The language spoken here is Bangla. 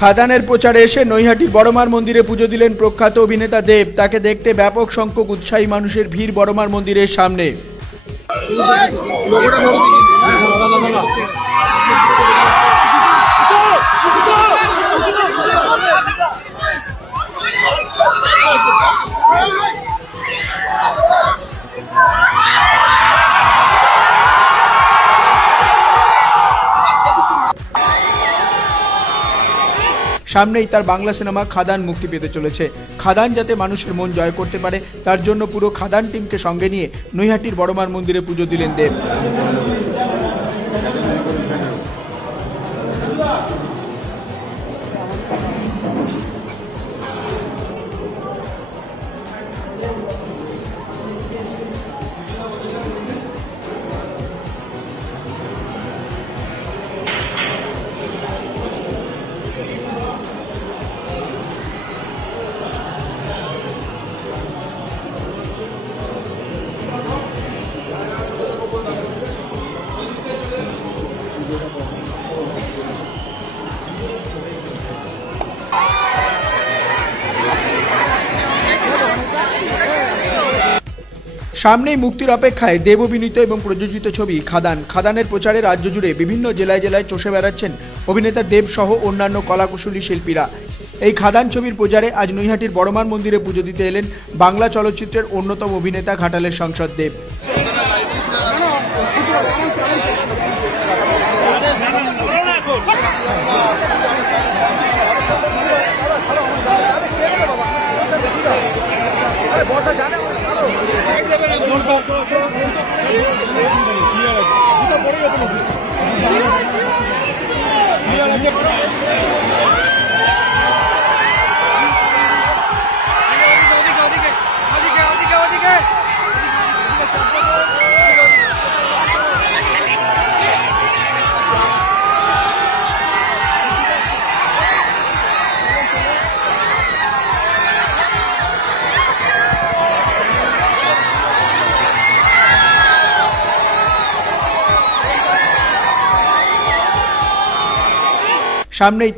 খাদানের প্রচারে এসে নৈহাটির বড়মার মন্দিরে পুজো দিলেন প্রখ্যাত অভিনেতা দেব। তাকে দেখতে ব্যাপক সংখ্যক উৎসাহী মানুষের ভিড় বড়মার মন্দিরের সামনে। সামনেই তার বাংলা সিনেমা খাদান মুক্তি পেতে চলেছে। খাদান যাতে মানুষের মন জয় করতে পারে তার জন্য পুরো খাদান টিমকে সঙ্গে নিয়ে নৈহাটির বড়মার মন্দিরে পুজো দিলেন দেব। সামনেই মুক্তির অপেক্ষায় দেব অভিনীত এবং প্রযোজিত ছবি খাদান। খাদানের প্রচারে রাজ্য জুড়ে বিভিন্ন জেলায় জেলায় চষে বেড়াচ্ছেন অভিনেতা দেব সহ অন্যান্য কলাকুশলী শিল্পীরা। এই খাদান ছবির প্রচারে আজ নৈহাটির বড়মার মন্দিরে পুজো দিতে এলেন বাংলা চলচ্চিত্রের অন্যতম অভিনেতা ঘাটালের সাংসদ দেব। সামনেই